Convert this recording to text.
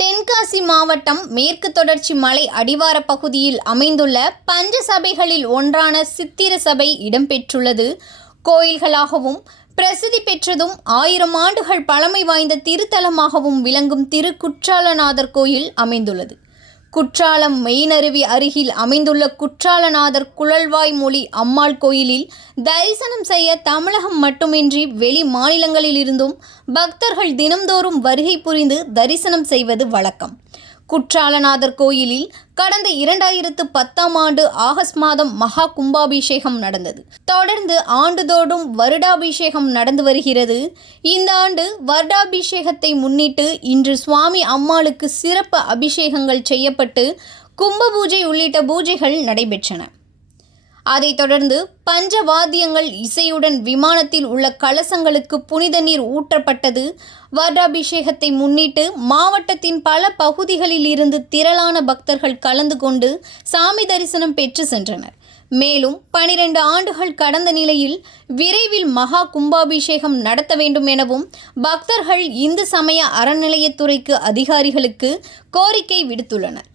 தென்காசி மாவட்டம் மேற்கு தொடர்ச்சி மலை அடிவார பகுதியில் அமைந்துள்ள பஞ்ச சபைகளில் ஒன்றான சித்திர சபை இடம்பெற்றுள்ளது. கோயில்களாகவும் பிரசித்தி பெற்றதும் 1000 ஆண்டுகள் பழமை வாய்ந்த திருத்தலமாகவும் விளங்கும் திருக்குற்றாலநாதர் கோயில் அமைந்துள்ளது. குற்றாலம் மெயினருவி அருகில் அமைந்துள்ள குற்றாலநாதர் குழல்வாய் மொழி அம்மாள் கோயிலில் தரிசனம் செய்ய தமிழகம் மட்டுமின்றி வெளி மாநிலங்களிலிருந்தும் பக்தர்கள் தினம்தோறும் வருகை புரிந்து தரிசனம் செய்வது வழக்கம். குற்றாலநாதர் கோயிலில் கடந்த 2010ஆம் ஆண்டு ஆகஸ்ட் மாதம் மகா கும்பாபிஷேகம் நடந்தது. தொடர்ந்து ஆண்டுதோறும் வருடாபிஷேகம் நடந்து வருகிறது. இந்த ஆண்டு வருடாபிஷேகத்தை முன்னிட்டு இன்று சுவாமி அம்மாளுக்கு சிறப்பு அபிஷேகங்கள் செய்யப்பட்டு கும்ப பூஜை உள்ளிட்ட பூஜைகள் நடைபெற்றன. அதைத் தொடர்ந்து பஞ்சவாத்தியங்கள் இசையுடன் விமானத்தில் உள்ள கலசங்களுக்கு புனித நீர் ஊற்றப்பட்டது. வருடாபிஷேகத்தை முன்னிட்டு மாவட்டத்தின் பல பகுதிகளில் இருந்து திரளான பக்தர்கள் கலந்து கொண்டு சாமி தரிசனம் பெற்று சென்றனர். மேலும் 12 ஆண்டுகள் கடந்த நிலையில் விரைவில் மகா கும்பாபிஷேகம் நடத்த வேண்டும் எனவும் பக்தர்கள் இந்து சமய அறநிலையத்துறைக்கு அதிகாரிகளுக்கு கோரிக்கை விடுத்துள்ளனர்.